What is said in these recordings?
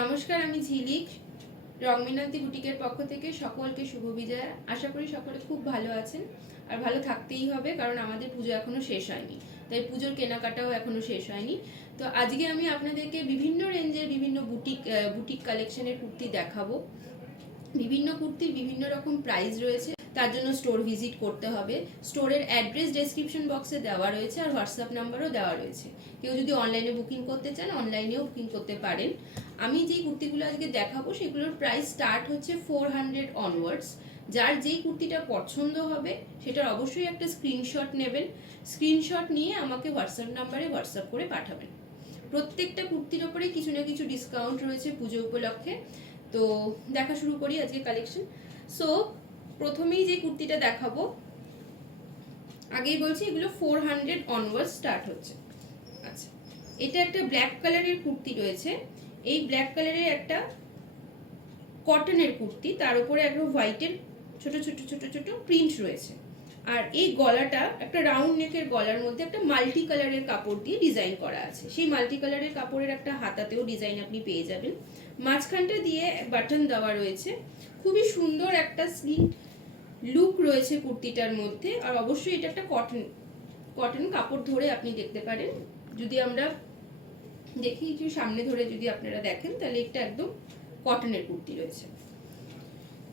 নমস্কার, আমি ঝিলিক রংমিনতি বুটিকের পক্ষ থেকে সকলকে শুভ বিজয়া। আশা করি সকলে খুব ভালো আছেন, আর ভালো থাকতেই হবে, কারণ আমাদের পুজো এখনো শেষ হয়নি, তাই পুজোর কেনাকাটাও এখনো শেষ হয়নি। তো আজকে আমি আপনাদেরকে বিভিন্ন রেঞ্জের বিভিন্ন বুটিক কালেকশনের কুর্তি দেখাবো। বিভিন্ন কুর্তির বিভিন্ন রকম প্রাইস রয়েছে, তার জন্য স্টোর ভিজিট করতে হবে। স্টোরের অ্যাড্রেস ডেসক্রিপশন বক্সে দেওয়া রয়েছে, আর হোয়াটসঅ্যাপ নাম্বারও দেওয়া রয়েছে। কেউ যদি অনলাইনে বুকিং করতে চান, অনলাইনেও বুকিং করতে পারেন। আমি যেই কুর্তিগুলো আজকে দেখাবো সেগুলোর প্রাইস স্টার্ট হচ্ছে 400 অনওয়ার্ডস। যার যেই কুর্তিটা পছন্দ হবে সেটার অবশ্যই একটা স্ক্রিনশট নেবেন। স্ক্রিনশট নিয়ে আমাকে হোয়াটসঅ্যাপ নাম্বারে হোয়াটসঅ্যাপ করে পাঠাবেন। প্রত্যেকটা কুর্তির ওপরে কিছু না কিছু ডিসকাউন্ট রয়েছে পুজো উপলক্ষে। তো দেখা শুরু করি আজকে কালেকশন। সো প্রথমেই যে কুর্তিটা দেখাবো, আগেই বলছি এগুলো 400 অনওয়ার্ড স্টার্ট হচ্ছে। আচ্ছা, এটা একটা ব্ল্যাক কালারের কুর্তি রয়েছে। এই ব্ল্যাক কালারের একটা কটনের কুর্তি, তার উপরে একটা হোয়াইটের ছোট ছোট ছোট ছোট প্রিন্ট রয়েছে। আর এই গলাটা একটা রাউন্ড নেকের গলার মধ্যে একটা মাল্টি কালারের কাপড় দিয়ে ডিজাইন করা আছে। সেই মাল্টি কালারের কাপড়ের একটা হাতাতেও ডিজাইন আপনি পেয়ে যাবেন। মাঝখানটা দিয়ে বাটন দেওয়া রয়েছে। খুবই সুন্দর একটা স্লিম লুক রয়েছে কুর্তিটার মধ্যে। আর অবশ্যই এটা একটা কটন কাপড় ধরে আপনি দেখতে পারেন। যদি আমরা দেখি একটু সামনে ধরে যদি আপনারা দেখেন, তাহলে এটা একদম কটনের কুর্তি রয়েছে।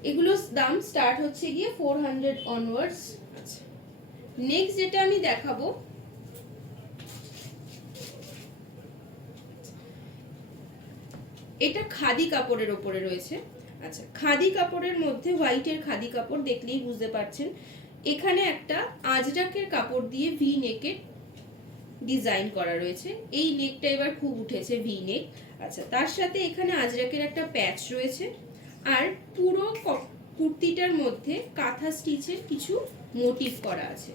এগুলোর দাম স্টার্ট হচ্ছে গিয়ে 400 অনওয়ার্ডস। আচ্ছা, নেক্সট যেটা আমি দেখাবো, এটা খাদি কাপড়ের ওপরে রয়েছে। আচ্ছা, খাদি কাপড়ের মধ্যে হোয়াইটের খাদি কাপড় দেখলেই বুঝতে পারছেন। এখানে একটা আজরাকের কাপড় দিয়ে ভি নেকের ডিজাইন করা রয়েছে। এই নেকটা এবার খুব উঠেছে, ভি নেক। আচ্ছা, তার সাথে এখানে আজরাকের একটা প্যাচ রয়েছে। আর পুরো কুর্তিটার মধ্যে কাঁথা স্টিচের কিছু মোটিভ করা আছে।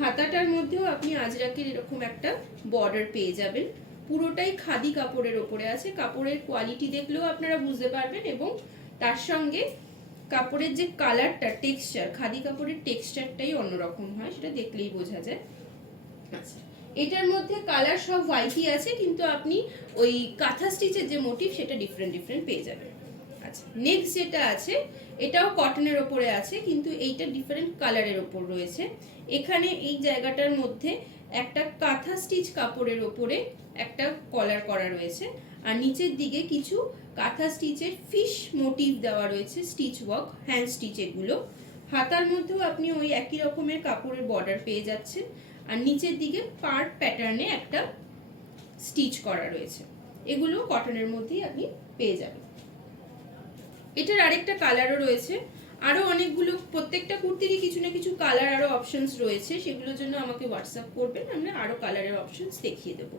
হাতাটার মধ্যেও আপনি আজরাকের এরকম একটা বর্ডার পেয়ে যাবেন। পুরোটাই খাদি কাপড়ের ওপরে আছে। কাপড়ের কোয়ালিটি দেখলেও আপনারা বুঝতে পারবেন, এবং তার সঙ্গে কাপড়ের যে কালারটা, টেক্সচার, খাদি কাপড়ের টেক্সচারটাই অন্যরকম হয়, সেটা দেখলেই বোঝা যায়। আচ্ছা, এটার মধ্যে কালার সব হোয়াইটই আছে, কিন্তু আপনি ওই কাঁথা স্টিচের যে মোটিভ সেটা ডিফারেন্ট ডিফারেন্ট পেয়ে যাবেন। আচ্ছা, নেক্সট যেটা আছে, এটাও কটনের ওপরে আছে, কিন্তু এইটা ডিফারেন্ট কালারের ওপর রয়েছে। এখানে এই জায়গাটার মধ্যে একটা কাঁথা স্টিচ কাপড়ের ওপরে একটা কলার করা রয়েছে, আর নিচের দিকে কিছু কাঁথা স্টিচের ফিশ মোটিভ দেওয়া রয়েছে, স্টিচ ওয়ার্ক, হ্যান্ড স্টিচ এগুলো। হাতার মধ্যেও আপনি ওই একই রকমের কাপড়ের বর্ডার পেয়ে যাচ্ছেন, আর নিচের দিকে পার্ট প্যাটার্নে একটা স্টিচ করা রয়েছে। এগুলো কটনের মধ্যেই আপনি পেয়ে যাবেন। এটার আরেকটা কালারও রয়েছে। আরো অনেকগুলো, প্রত্যেকটা কুর্তিরই কিছু না কিছু কালার আরো অপশনস রয়েছে, সেগুলোর জন্য আমাকে হোয়াটসঅ্যাপ করবেন, আমরা আরো কালারের অপশনস দেখিয়ে দেবো।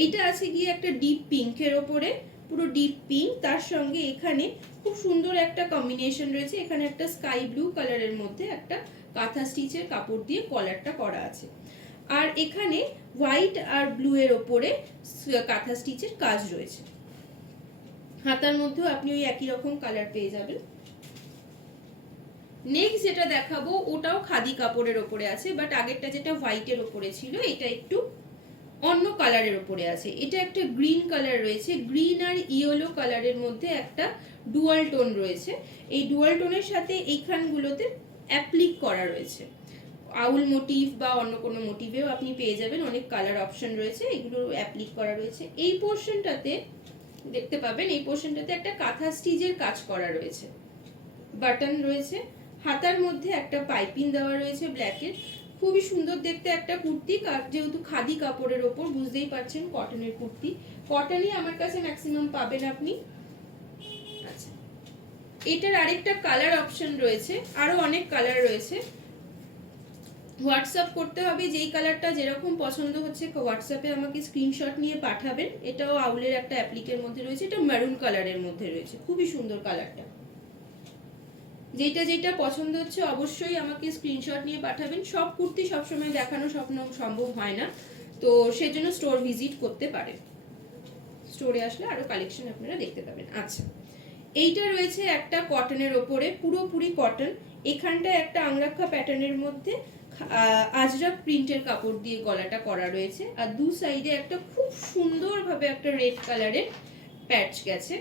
এইটা আছে গিয়ে একটা ডিপ পিঙ্কের ওপরে, পুরো ডিপ পিঙ্ক, তার সঙ্গে এখানে খুব সুন্দর একটা কম্বিনেশন রয়েছে। এখানে একটা স্কাই ব্লু কালারের মধ্যে একটা কাঁথা স্টিচের কাপড় দিয়ে কলারটা করা আছে, আর এখানে হোয়াইট আর ব্লু এর ওপরে কাঁথা স্টিচের কাজ রয়েছে। হাতার মধ্যেও আপনি ওই একই রকম কালার পেয়ে যাবেন। নেক্সট যেটা দেখাবো, ওটাও খাদি কাপড়ের ওপরে আছে, বাট আগেরটা যেটা হোয়াইটের ওপরে ছিল, এটা একটু অন্য কালারের ওপরে আছে। এটা একটা গ্রিন কালার রয়েছে, গ্রিন আর ইয়েলো কালারের মধ্যে একটা ডুয়াল টোন রয়েছে। এই ডুয়াল টোনের সাথে এইখানগুলোতে অ্যাপ্লিক করা রয়েছে আউল মোটিভ বা অন্য কোনো মোটিভেও আপনি পেয়ে যাবেন। অনেক কালার অপশন রয়েছে, এগুলো অ্যাপ্লিক করা রয়েছে। এই পোর্শনটাতে দেখতে পাবেন, এই পোর্শনটাতে একটা কাঁথা স্টিচের কাজ করা রয়েছে, বাটন রয়েছে। হাতার মধ্যে একটা পাইপিং দেওয়া রয়েছে ব্ল্যাকের। খুবই সুন্দর দেখতে একটা কুর্তি, যেহেতু খাদি কাপড়ের ওপর, বুঝতেই পারছেন কটনের কুর্তি। কটনই আমার কাছে ম্যাক্সিমাম পাবেন আপনি। আচ্ছা, এটার আরেকটা কালার অপশন রয়েছে, আরো অনেক কালার রয়েছে। হোয়াটসঅ্যাপ করতে হবে, যেই কালারটা যেরকম পছন্দ হচ্ছে হোয়াটসঅ্যাপে আমাকে স্ক্রিনশট নিয়ে পাঠাবেন। এটাও আউলের একটা অ্যাপ্লিকের মধ্যে রয়েছে, এটা মেরুন কালারের মধ্যে রয়েছে, খুবই সুন্দর কালারটা। যেটা যেটা পছন্দ হচ্ছে অবশ্যই আমাকে স্ক্রিনশট নিয়ে পাঠাবেন। সব কুর্তি সবসময় দেখানো সম্ভব হয় না, তো সেজন্য স্টোর ভিজিট করতে পারেন। স্টোরে আসলে আরো কালেকশন আপনারা দেখতে পাবেন। আচ্ছা, এইটা রয়েছে একটা কটনের ওপরে, পুরোপুরি কটন। এখানটা একটা আংরাক্ষা প্যাটার্নের মধ্যে আজরাক প্রিন্টের কাপড় দিয়ে গলাটা করা রয়েছে, আর দু সাইডে একটা খুব সুন্দরভাবে একটা রেড কালারের প্যাচ গেছে,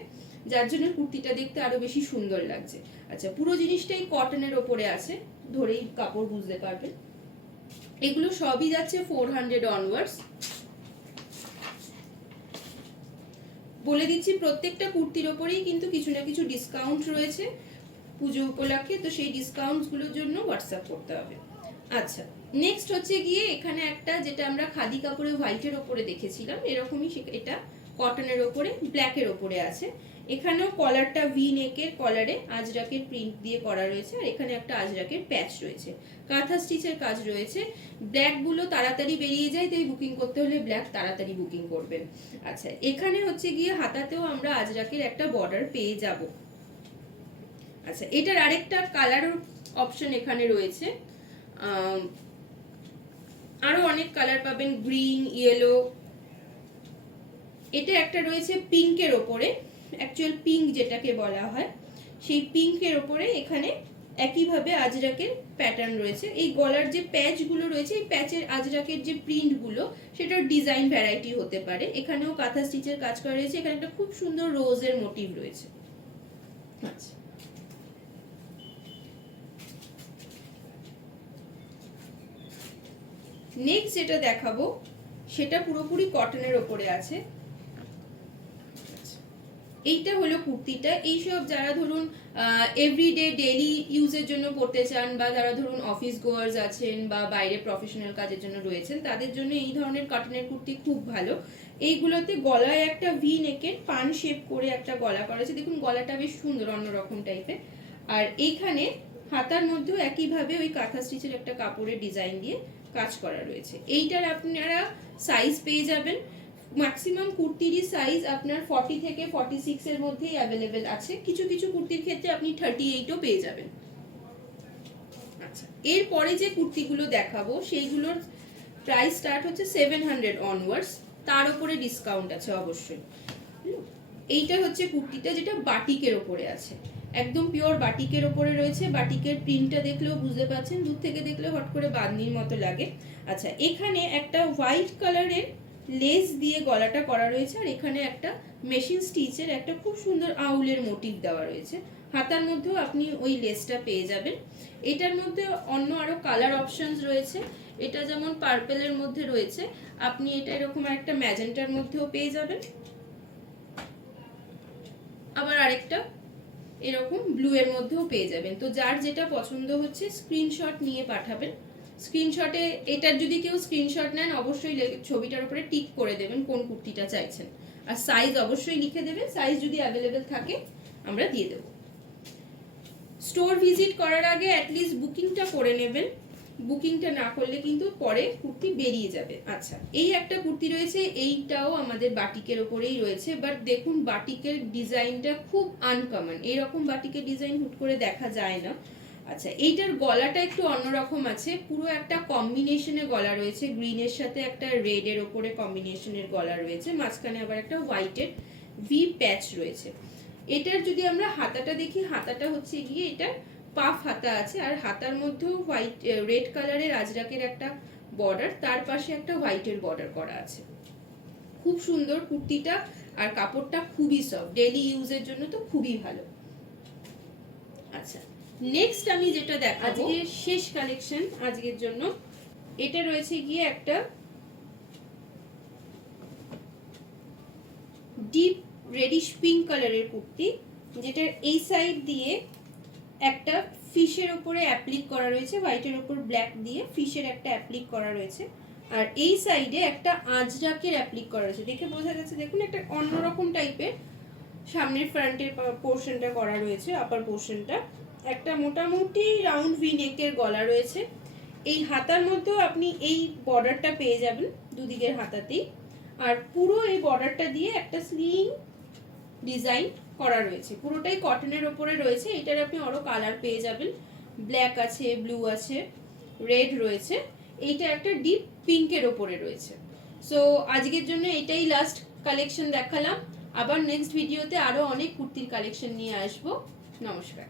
যার জন্য কুর্তিটা দেখতে আরো বেশি সুন্দর লাগছে। আচ্ছা, পুরো জিনিসটাই কটনের ওপরে আছে, ধরেই কাপড় বুঝতে পারবেন। এগুলো সবই যাচ্ছে 400 অনওয়ার্ডস। বলে দিচ্ছি প্রত্যেকটা কুর্তির ওপরেই কিন্তু কিছু না কিছু ডিসকাউন্ট রয়েছে পুজো উপলক্ষে, তো সেই ডিসকাউন্টস গুলোর জন্য হোয়াটসঅ্যাপ করতে হবে। আচ্ছা, নেক্সট হচ্ছে গিয়ে এখানে একটা, যেটা আমরা খাদি কাপড়ে হোয়াইটের ওপরে দেখেছিলাম, এরকমই এটা কটনের ওপরে ব্ল্যাকের ওপরে আছে। এখানেও কলারটা ভি নেকের কলারে আজরাকের প্রিন্ট দিয়ে করা রয়েছে, আর এখানে একটা আজরাকের প্যাচ রয়েছে, কাঁথা স্টিচের কাজ রয়েছে। ব্ল্যাক গুলো তাড়াতাড়ি বেরিয়ে যায়, তাই বুকিং করতে হলে ব্ল্যাক তাড়াতাড়ি বুকিং করবেন। আচ্ছা, এখানে হচ্ছে গিয়ে হাতাতেও আমরা আজরাকের একটা বর্ডার পেয়ে যাব। আচ্ছা, এটার আরেকটা কালার অপশন এখানে রয়েছে, আরো অনেক কালার পাবেন, গ্রিন, ইয়েলো। এটা একটা রয়েছে পিঙ্কের ওপরে, অ্যাকচুয়াল পিঙ্ক যেটাকে বলা হয়, সেই পিঙ্কের ওপরে এখানে একইভাবে আজরাকের প্যাটার্ন রয়েছে। এই গলার যে প্যাচ গুলো রয়েছে, এই প্যাচের আজরাকের যে প্রিন্ট গুলো, সেটার ডিজাইন ভ্যারাইটি হতে পারে। এখানেও কাঁথা স্টিচের কাজ করা রয়েছে, এখানে একটা খুব সুন্দর রোজের মোটিভ রয়েছে। আচ্ছা, নেক্সট যেটা দেখাবো সেটা পুরোপুরি কটনের ওপরে আছে। এইটা হলো কুর্তিটা। এইসব যারা ধরুন এভরিডে ডেইলি ইউজের জন্য পড়তে চান, বা যারা ধরুন অফিস গোয়ার্স আছেন বা বাইরে প্রফেশনাল কাজের জন্য রয়েছেন, তাদের জন্য এই ধরনের কটনের কুর্তি খুব ভালো। এইগুলোতে গলায় একটা ভি নেকের পান শেপ করে একটা গলা করা আছে, দেখুন গলাটা বেশ সুন্দর অন্যরকম টাইপের। আর এইখানে হাতার মধ্যেও একইভাবে ওই কাঁথা স্টিচের একটা কাপড়ের ডিজাইন দিয়ে কাজ করা রয়েছে। এইটার আপনারা সাইজ পেয়ে যাবেন, ম্যাক্সিমাম কুর্তিরই সাইজ আপনার 40 থেকে 46 এর মধ্যেই অ্যাভেলেবেল আছে, কিছু কিছু কুর্তির ক্ষেত্রে আপনি 38ও পেয়ে যাবেন। আচ্ছা, এরপরে যে কুর্তিগুলো দেখাবো সেইগুলোর প্রাইস স্টার্ট হচ্ছে 700 অনওয়ার্ডস, তার উপরে ডিসকাউন্ট আছে অবশ্যই। এইটা হচ্ছে কুর্তিটা যেটা বাটিকের ওপরে আছে, একদম পিওর বাটিকের ওপরে রয়েছে। বাটিকের প্রিন্টটা দেখলেও বুঝতে পারছেন, দূর থেকে দেখলে হট করে বাঁধনির মতো লাগে। আচ্ছা, এখানে একটা হোয়াইট কালারের লেস দিয়ে গলাটা করা রয়েছে, আর এখানে একটা মেশিন স্টিচের একটা খুব সুন্দর আউলের মোটিভ দেওয়া রয়েছে। হাতার মধ্যেও আপনি ওই লেসটা পেয়ে যাবেন। এটার মধ্যে অন্য আরো কালার অপশনস রয়েছে, এটা যেমন পার্পেলের মধ্যে রয়েছে, আপনি এটা এরকম একটা ম্যাজেন্টার মধ্যেও পেয়ে যাবেন, আবার আরেকটা এরকম ব্লু এর মধ্যেও পেয়ে যাবেন। তো যার যেটা পছন্দ হচ্ছে স্ক্রিনশট নিয়ে পাঠাবেন। স্ক্রিনশটে, এটার যদি কেউ স্ক্রিনশট নেন অবশ্যই ছবিটার উপরে টিক করে দেবেন কোন কুর্তিটা চাইছেন, আর সাইজ অবশ্যই লিখে দেবেন, সাইজ যদি অ্যাভেলেবেল থাকে আমরা দিয়ে দেব। স্টোর ভিজিট করার আগে অ্যাটলিস্ট বুকিংটা করে নেবেন, বুকিংটা না করলে কিন্তু পরে কুর্তি বেরিয়ে যাবে। আচ্ছা, এই একটা কুর্তি রয়েছে, এইটাও আমাদের বাটিকের ওপরেই রয়েছে, বাট দেখুন বাটিকের ডিজাইনটা খুব আনকমন, এইরকম বাটিকের ডিজাইন হুট করে দেখা যায় না। আচ্ছা, এইটার গলাটা একটু অন্যরকম আছে, পুরো একটা কম্বিনেশনের গলা রয়েছে, গ্রিনের সাথে একটা রেডের ওপরে কম্বিনেশনের গলা রয়েছে, মাঝখানে আবার একটা হোয়াইটের ভি প্যাচ রয়েছে। এটার যদি আমরা হাতাটা দেখি, হাতাটা হচ্ছে গিয়ে এটা পাফ হাতা আছে, আর হাতার মধ্যেও হোয়াইট রেড কালারের আজরাকের একটা বর্ডার, তার পাশে একটা হোয়াইটের বর্ডার করা আছে। খুব সুন্দর কুর্তিটা, আর কাপড়টা খুবই সফট, ডেইলি ইউজের জন্য তো খুবই ভালো। আচ্ছা, নেক্সট আমি যেটা দেখাবো, আজকে শেষ কালেকশন আজকের জন্য, এটা রয়েছে গিয়ে একটা ডিপ রেডিশ পিঙ্ক কালারের কুর্তি, যেটার এই সাইড দিয়ে একটা ফিশের উপরে অ্যাপ্লিক করা রয়েছে, হোয়াইটের উপর ব্ল্যাক দিয়ে ফিশের একটা অ্যাপ্লিক করা রয়েছে, আর এই সাইডে একটা আজরাকের অ্যাপ্লিক করা রয়েছে। দেখে বোঝা যাচ্ছে, দেখুন একটা অন্যরকম টাইপের সামনের ফ্রন্টের পোর্শনটা করা রয়েছে, আপার পোর্শনটা একটা মোটামুটি রাউন্ড ভি নেকের গলা রয়েছে। এই হাতার মধ্যেও আপনি এই বর্ডারটা পেয়ে যাবেন দুদিকের হাতাতেই, আর পুরো এই বর্ডারটা দিয়ে একটা স্লিং ডিজাইন করা রয়েছে, পুরোটাই কটনের ওপরে রয়েছে। এটার আপনি আরো কালার পেয়ে যাবেন, ব্ল্যাক আছে, ব্লু আছে, রেড রয়েছে, এইটা একটা ডিপ পিঙ্কের ওপরে রয়েছে। সো আজকের জন্য এটাই লাস্ট কালেকশন দেখালাম, আবার নেক্সট ভিডিওতে আরো অনেক কুর্তির কালেকশন নিয়ে আসবো। নমস্কার।